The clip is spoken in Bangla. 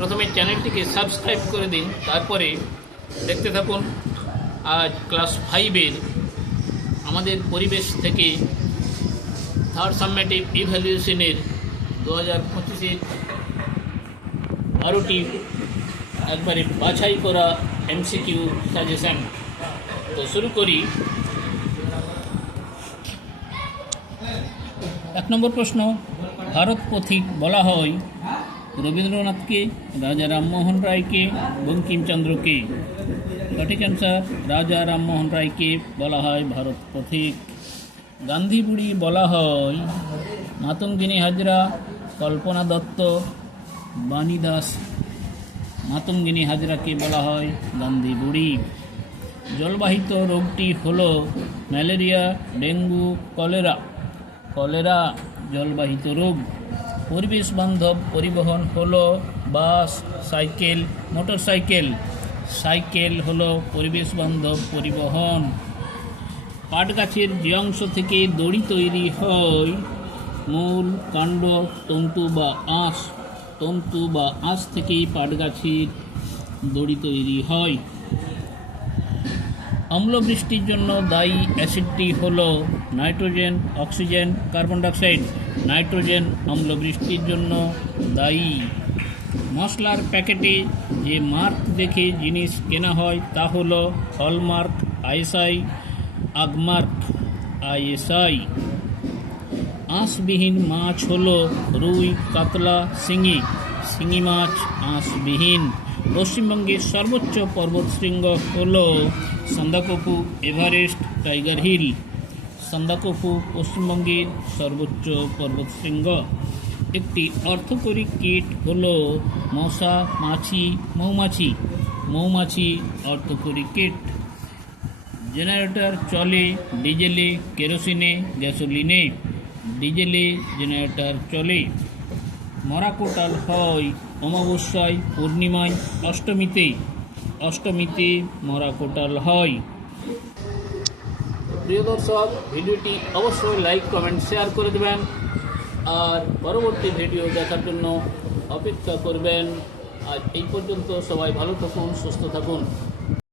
প্রথমে চ্যানেলটিকে সাবস্ক্রাইব করে দিন, তারপরে দেখতে থাকুন। আজ ক্লাস ফাইভের আমাদের পরিবেশ থেকে থার্ড সাবমেটিভ ইভ্যালুয়েশনের দু হাজার পঁচিশের বারোটি একবারে বাছাই করা এমসিকিউ সাজেশন। তো শুরু করি। এক নম্বর প্রশ্ন, ভারত পথিক বলা হয় রবীন্দ্রনাথকে, রাজা রামমোহন রায়কে, বঙ্কিমচন্দ্রকে। সঠিক অ্যান্সার রাজা রামমোহন রায়কে বলা হয় ভারত পথিক। গান্ধী বুড়ি বলা হয়, মাতঙ্গিনী হাজরা, কল্পনা দত্ত বাণী দাস মাতঙ্গিনী হাজরাকে বলা হয় গান্ধী বুড়ি জলবাহিত রোগটি হল ম্যালেরিয়া, ডেঙ্গু, কলেরা। কলেরা জলবাহিত রোগ। পরিবেশ বান্ধব পরিবহন হলো বাস, সাইকেল, মোটরসাইকেল। সাইকেল হলো পরিবেশ বান্ধব পরিবহন। পাট গাছের যে অংশ থেকে দড়ি তৈরি হয়, মূল কাণ্ড তন্তু বা আঁশ। তন্তু বা আঁশ থেকেই পাট গাছের দড়ি তৈরি হয়। অম্লবৃষ্টির জন্য দায়ী অ্যাসিডটি হল nitrogen, oxygen, carbon dioxide. Nitrogen অম্লবৃষ্টির জন্য দায়ী। মশলার প্যাকেটে যে মার্ক দেখে জিনিস কেনা হয় তা হল হলমার্ক, আইএসআই, আগমার্ক, আইএসআই। আঁশবিহীন মাছ হল রুই, কাতলা, শিঙি। শিঙি মাছ আঁশবিহীন। পশ্চিমবঙ্গের সর্বোচ্চ পর্বতশৃঙ্গ হল Sandakphu Everest, Tiger Hill. Sandakphu পশ্চিমবঙ্গের সর্বোচ্চ পর্বতশৃঙ্গ। একটি অর্থকরী কীট হল মশা, মাছি, মৌমাছি। মৌমাছি অর্থকরী কীট। জেনারেটর চলে ডিজেলে, কেরোসিনে, গ্যাসোলিনে। ডিজেলে জেনারেটর চলে। মরাকোটাল হয় অমাবস্যায়, পূর্ণিমায়, অষ্টমীতে। অষ্টমীতে মরাকোটাল হয়। প্রিয় দর্শক, ভিডিওটি অবশ্যই লাইক কমেন্ট শেয়ার করে দেবেন। আর পরবর্তী ভিডিও দেখার জন্য অপেক্ষা করবেন। আর এই পর্যন্ত সবাই ভালো থাকুন, সুস্থ থাকুন।